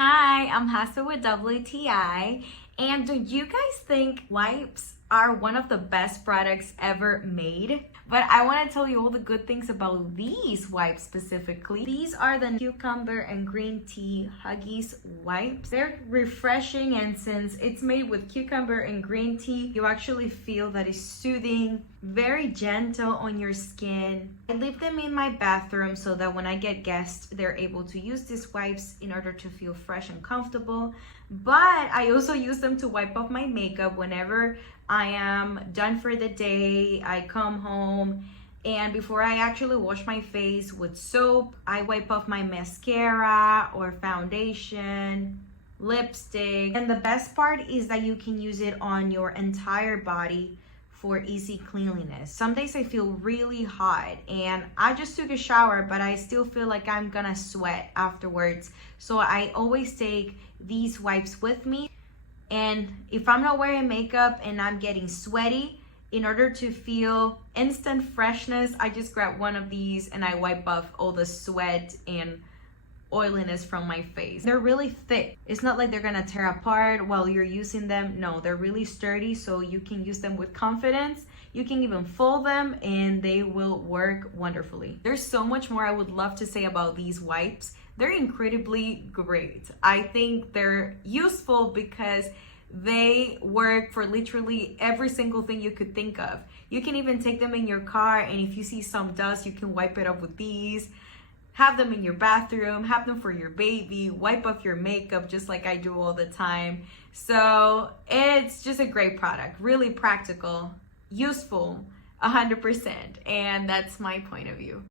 Hi, I'm Hassa with WTI. And do you guys think wipes are one of the best products ever made? But I want to tell you all the good things about these wipes specifically. These are the cucumber and green tea Huggies wipes. They're refreshing, and since it's made with cucumber and green tea, you actually feel that it's soothing, very gentle on your skin. I leave them in my bathroom so that when I get guests, they're able to use these wipes in order to feel fresh and comfortable. But I also use them to wipe off my makeup whenever I am done for the day. I come home, and before I actually wash my face with soap, I wipe off my mascara or foundation, lipstick. And the best part is that you can use it on your entire body for easy cleanliness. Some days I feel really hot and I just took a shower, but I still feel like I'm gonna sweat afterwards. So I always take these wipes with me. And if I'm not wearing makeup and I'm getting sweaty, in order to feel instant freshness, I just grab one of these and I wipe off all the sweat and oiliness from my face. They're really thick. It's not like they're gonna tear apart while you're using them. No, they're really sturdy, so you can use them with confidence. You can even fold them and they will work wonderfully. There's so much more I would love to say about these wipes. They're incredibly great. I think they're useful because they work for literally every single thing you could think of. You can even take them in your car, and if you see some dust, you can wipe it up with these. Have them in your bathroom, have them for your baby, wipe off your makeup just like I do all the time. So it's just a great product, really practical, useful, 100%. And that's my point of view.